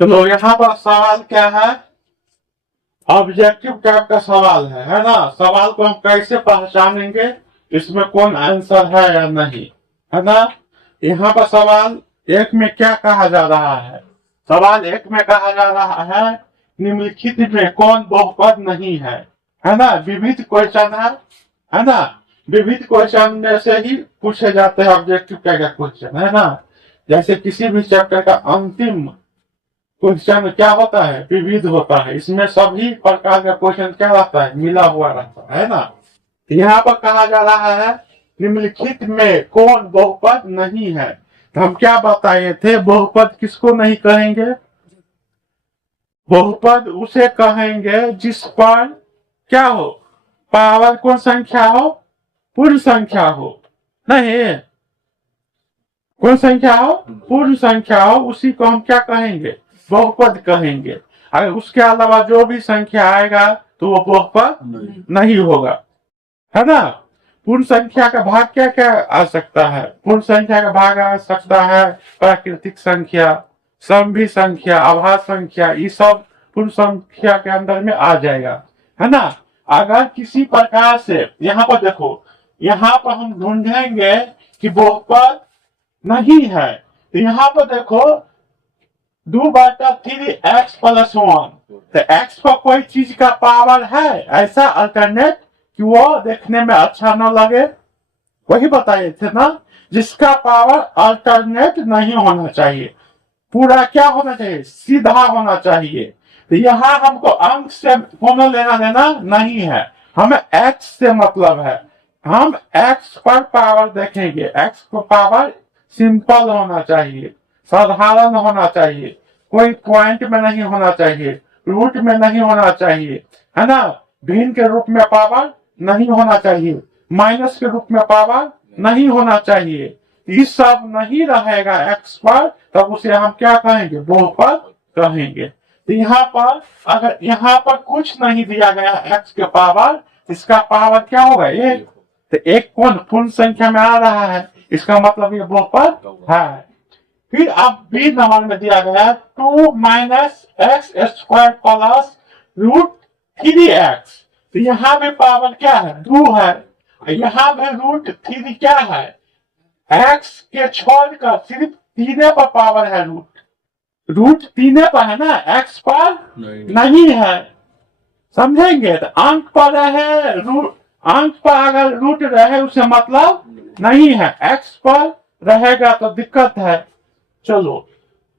चलो यहाँ पर सवाल क्या है, ऑब्जेक्टिव टाइप का सवाल है ना। सवाल को हम कैसे पहचानेंगे इसमें कौन आंसर है या नहीं, है ना। यहाँ पर सवाल एक में क्या कहा जा रहा है, सवाल एक में कहा जा रहा है निम्नलिखित में कौन बहुपद नहीं है ना। विविध क्वेश्चन है ना। विविध क्वेश्चन में से ही पूछे जाते हैं ऑब्जेक्टिव टाइप का क्वेश्चन, है ना। जैसे किसी भी चैप्टर का अंतिम क्वेश्चन क्या होता है, विविध होता है। इसमें सभी प्रकार का क्वेश्चन क्या रहता है, मिला हुआ रहता है ना। यहाँ पर कहा जा रहा है निम्नलिखित में कौन बहुपद नहीं है। तो हम क्या बताए थे, बहुपद किसको नहीं कहेंगे, बहुपद उसे कहेंगे जिस पर क्या हो, पावर कौन संख्या हो, पूर्ण संख्या हो। नहीं, कौन संख्या हो, पूर्ण संख्या हो, उसी को हम क्या कहेंगे, बहुपद कहेंगे। अगर उसके अलावा जो भी संख्या आएगा तो वो बहुपद नहीं होगा, है ना। पूर्ण संख्या का भाग क्या क्या आ सकता है, पूर्ण संख्या का भाग आ सकता है प्राकृतिक संख्या, समभी संख्या, आभास संख्या, ये सब पूर्ण संख्या के अंदर में आ जाएगा, है ना। अगर किसी प्रकार से यहाँ पर देखो, यहाँ पर हम ढूंढेंगे कि बहुपद नहीं है, तो यहाँ पर देखो 2/3x+1, तो x पर कोई चीज का पावर है ऐसा अल्टरनेट कि वो देखने में अच्छा न लगे, वही बताए थे ना। जिसका पावर अल्टरनेट नहीं होना चाहिए, पूरा क्या होना चाहिए, सीधा होना चाहिए। तो यहाँ हमको अंक से कोनो लेना देना नहीं है, हमें x से मतलब है। हम x पर पावर देखेंगे, x पर पावर सिंपल होना चाहिए, साधारण होना चाहिए, कोई पॉइंट में नहीं होना चाहिए, रूट में नहीं होना चाहिए, है ना। भिन्न के रूप में पावर नहीं होना चाहिए, माइनस के रूप में पावर नहीं होना चाहिए। ये सब नहीं रहेगा एक्स पर, तब उसे हम क्या कहेंगे, बहुपद कहेंगे। तो यहाँ पर अगर यहाँ पर कुछ नहीं दिया गया एक्स के पावर, इसका पावर क्या होगा, एक। तो एक कौन पूर्ण संख्या में आ रहा है, इसका मतलब ये बहुपद है। फिर अब बी नंबर में दिया गया 2 - x² + √3x, तो यहाँ में पावर क्या है, 2 है, यहाँ में √3 क्या है, x के छोड़कर सिर्फ 3 पर पावर है, रूट 3 पर है ना, x पर नहीं है, समझेंगे। तो अंक पर रहे रूट, अंक पर अगर रूट रहे उसे मतलब नहीं है, x पर रहेगा तो दिक्कत है। चलो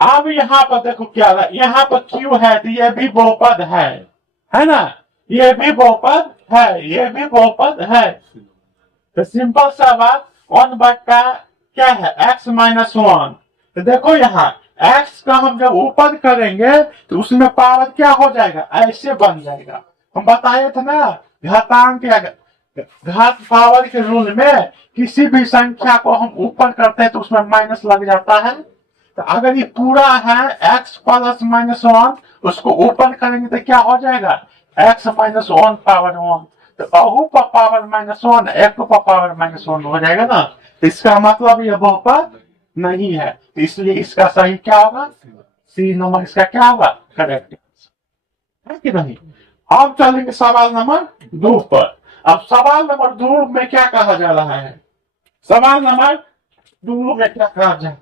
अब यहाँ पर देखो क्या है, यहाँ पर क्यू है, तो ये भी बहुपद है ना, ये भी बहुपद है, ये भी बहुपद है। तो सिंपल सा बात, 1/, क्या है, x-1। तो देखो यहाँ x का हम जब ऊपर करेंगे तो उसमें पावर क्या हो जाएगा, ऐसे बन जाएगा। हम बताए थे ना घातांक या घात पावर के रूल में किसी भी संख्या को हम ऊपर करते हैं तो उसमें माइनस लग जाता है। तो अगर ये पूरा है x + -1, उसको ऊपर करेंगे तो क्या हो जाएगा, x - 1 पावर 1। तो अहू पर पावर -1, एक पर पावर -1 हो जाएगा ना। तो इसका मतलब ये बहुपद नहीं है, तो इसलिए इसका सही क्या होगा, सी नंबर इसका क्या होगा, करेक्ट है कि नहीं। अब चलेंगे सवाल नंबर 2 पर। अब सवाल नंबर 2 में क्या कहा जा रहा है, सवाल नंबर 2 में क्या कहा जा,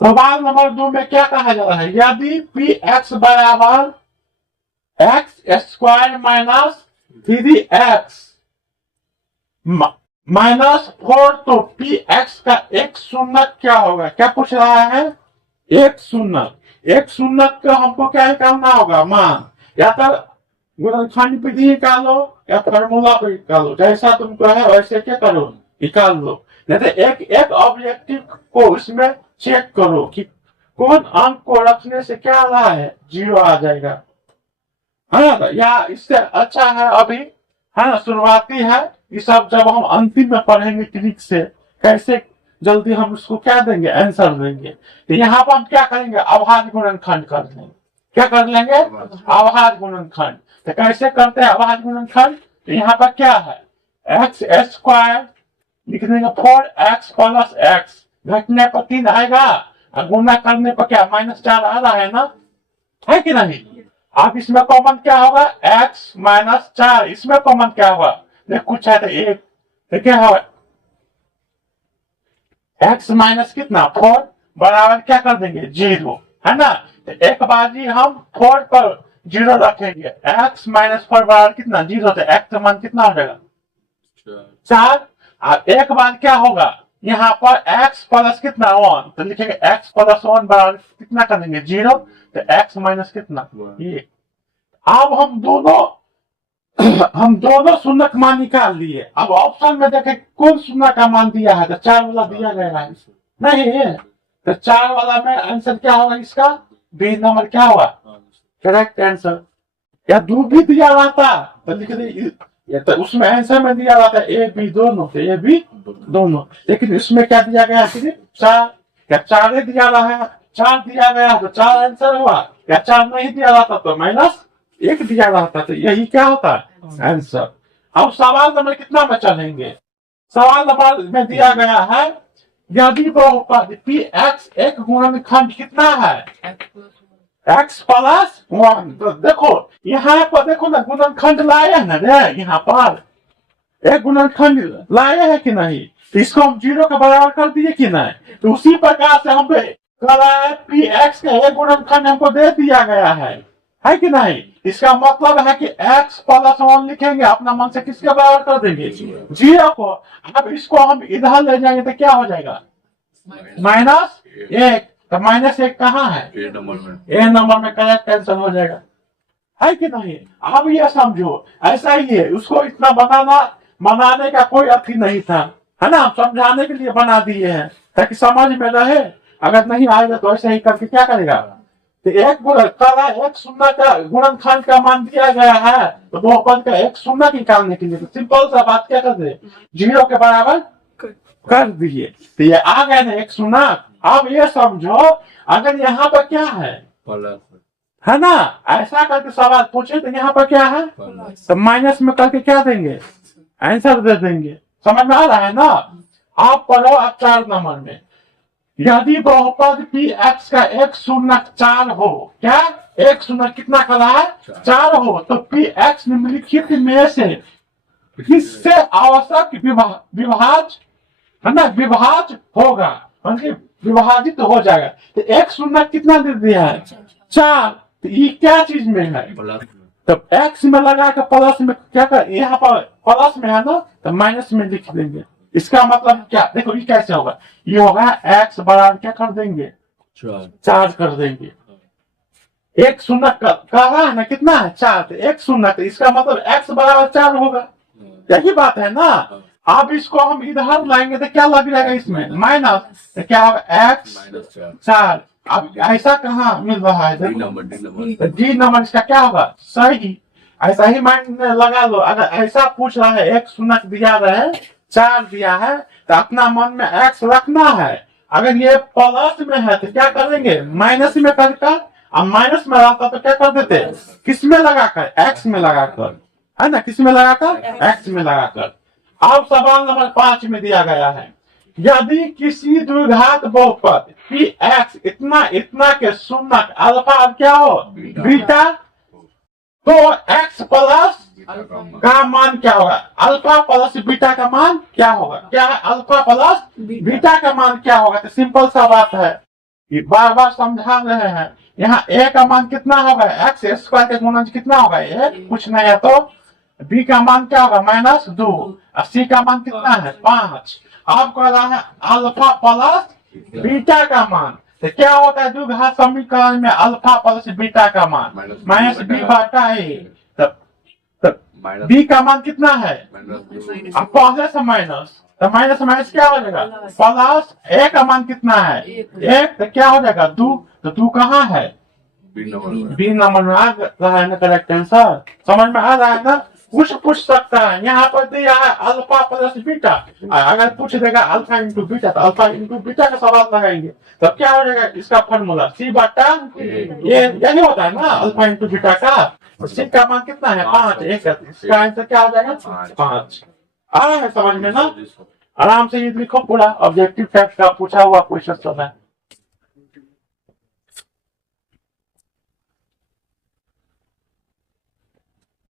सवाल नंबर 2 में क्या कहा जा रहा है, यदि px बराबर x² - 3x -4, तो px का एक शून्यक क्या होगा, क्या पूछ रहा है, एक शून्यक। एक शून्यक का हमको क्या निकालना होगा, मान, या तो गुणनखंड विधि निकालो या फॉर्मूला को निकालो, जैसा तुमको है वैसे क्या करो, निकाल लो। नहीं तो एक एक ऑब्जेक्टिव को इसमें चेक करो कि कौन अंक को रखने से क्या आ रहा है, 0 आ जाएगा, है ना। या इससे अच्छा है अभी, है ना, शुरुआती है, ये सब जब हम अंतिम में पढ़ेंगे ट्रिक से कैसे जल्दी हम उसको क्या देंगे, आंसर देंगे। तो यहाँ पर हम क्या करेंगे, अभाज्य गुणनखंड कर लेंगे, क्या कर लेंगे, अभाज्य गुणनखंड। तो कैसे करते हैं अभाज्य गुणनखंड, तो यहाँ पर क्या है, एक्स स्क्वायर लिख देंगे 4x प्लस एक्स, घटने पर 3 आएगा और गुना करने पर क्या -4 आ रहा है ना, है कि नहीं। अब इसमें कॉमन क्या होगा, x -4, इसमें कॉमन क्या होगा, देख कुछ है तो 1, तो क्या होगा x माइनस कितना 4 बराबर क्या कर देंगे 0, है ना। तो एक बाजी हम 4 पर 0 रखेंगे, x -4 बराबर कितना 0, तो x का मान कितना हो जाएगा 4। और एक बार क्या होगा यहाँ पर x प्लस कितना 1, तो लिखेंगे x प्लस 1 बराबर कितना कर देंगे 0, तो x माइनस कितना ये। अब हम दोनों शून्य का मान निकाल लिए। अब ऑप्शन में देखें कौन शून्य का मान दिया है, तो 4 वाला दिया गया है नहीं, तो 4 वाला में आंसर क्या होगा इसका, बी नंबर क्या होगा करेक्ट आंसर। या 2 भी दिया रहता तो लिख दे, ये तो उसमें आंसर में दिया रहता ए बी दोनों, तो ए बी दोनों, लेकिन इसमें क्या दिया गया सिर्फ 4, क्या 4 दिया रहा है, 4 दिया गया तो 4 आंसर हुआ, या 4 नहीं दिया रहता तो -1 दिया रहता, तो यही क्या होता है आंसर। अब सवाल नंबर कितना में चलेंगे, सवाल नंबर में दिया गया है यदि बहुपद px एक गुणनखंड कितना है x प्लस 1, तो देखो यहाँ पर देखो ना गुणनखंड लाए है ना रे, यहाँ पर एक गुणनखंड लाए है कि नहीं, तो इसको हम 0 के बराबर कर दिए कि नहीं, तो उसी प्रकार से हम px का एक गुणनखंड हमको दे दिया गया है कि नहीं। इसका मतलब है कि x प्लस 1 लिखेंगे, अपना मन से किसके बराबर कर देंगे 0 को। अब इसको हम इधर ले जाएंगे तो क्या हो जाएगा -1, तो -1 कहाँ है ए नंबर में करेक्ट आंसर हो जाएगा, है कि नहीं। अब ये समझो ऐसा ही है, उसको इतना बनाने का कोई अर्थी नहीं था, है ना, समझाने के लिए बना दिए हैं ताकि समझ में रहे। अगर नहीं आएगा तो ऐसे ही करके क्या करेगा, तो एक शून्य का गुणनखंड का मान दिया गया है, तो बहुपद का एक शून्य निकालने के लिए तो सिंपल सा बात क्या कर दे 0 के बराबर कर दिए, तो ये आ गया ना एक शून्य। अब ये समझो अगर यहाँ पर क्या है ना, ऐसा करके सवाल पूछे तो यहाँ पर क्या है, तो माइनस में करके क्या देंगे आंसर दे देंगे, समझ में आ रहा है ना। आप पढ़ो अब 4 नंबर में, यदि बहुपद px का एक शून्य 4 हो, क्या एक शून्य कितना करा है 4 हो, तो px निम्नलिखित में से किससे आवश्यक विभाज्य है ना, विभाज्य होगा, विभाजित हो जाएगा। तो एक शून्य कितना दे दिया है 4, तो ये क्या चीज में है, तो x में लगा के प्लस में क्या कर, यहाँ पर प्लस में है ना, तो माइनस में लिख देंगे। इसका मतलब क्या, देखो ये कैसे होगा, ये होगा x बराबर क्या कर देंगे 4 कर देंगे, एक शून्य कहा है ना कितना है 4, तो एक शून्य, तो इसका मतलब x बराबर 4 होगा, यही बात है ना। अब इसको हम इधर लाएंगे तो क्या लग जाएगा इसमें माइनस, तो क्या होगा x 4। अब ऐसा कहाँ मिल रहा है, डी नंबर इसका क्या होगा सही, ऐसा ही माइंड में लगा लो। अगर ऐसा पूछ रहा है एक शून्य दिया है 4 दिया है, तो अपना मन में x रखना है। अगर ये प्लस में है तो क्या करेंगे माइनस में करके, अब माइनस में रहता तो क्या कर देते किस में लगाकर x में लगाकर, है ना, किस में लगाकर x में लगाकर। अब सवाल नंबर 5 में दिया गया है यदि किसी द्विघात बहुपद px इतना के शून्य अल्फा क्या हो बीटा, तो x प्लस का मान क्या होगा, अल्फा प्लस बीटा का मान क्या होगा, क्या है अल्फा प्लस बीटा का मान क्या होगा। तो सिंपल सा बात है, ये बार बार समझा रहे हैं। यहाँ a का मान कितना होगा एक्स स्क्वायर के गुणज कितना होगा a, कुछ नहीं है, तो b का मान क्या होगा -2, और c का मान कितना है 5। आपको रहा है अल्फा प्लस बीटा का मान, तो क्या होता है द्विघात समीकरण में अल्फा प्लस बीटा का मान -b/a, तब b का मान कितना है, अब पहले से माइनस, तो माइनस माइनस क्या हो जाएगा प्लस, a का मान कितना है 1, तो क्या हो जाएगा 2, तो 2 कहाँ है बी नंबर में आ रहा है ना करेक्ट आंसर, समझ में आ रहा है ना। कुछ पूछ सकता है, यहाँ पर दिया है अल्फा प्लस बीटा, अगर पूछ देगा अल्फा इंटू बीटा, तो अल्फा इंटू बीटा का सवाल लगाएंगे, तब क्या हो जाएगा इसका फॉर्मूला c/, ये यही होता है ना अल्फा इंटू बीटा का। c का मान कितना है 5, इसका आंसर क्या हो जाएगा 5। आ रहा है समझ में ना? आराम से ये लिखो पूरा ऑब्जेक्टिव टाइप का पूछा हुआ क्वेश्चन सब है।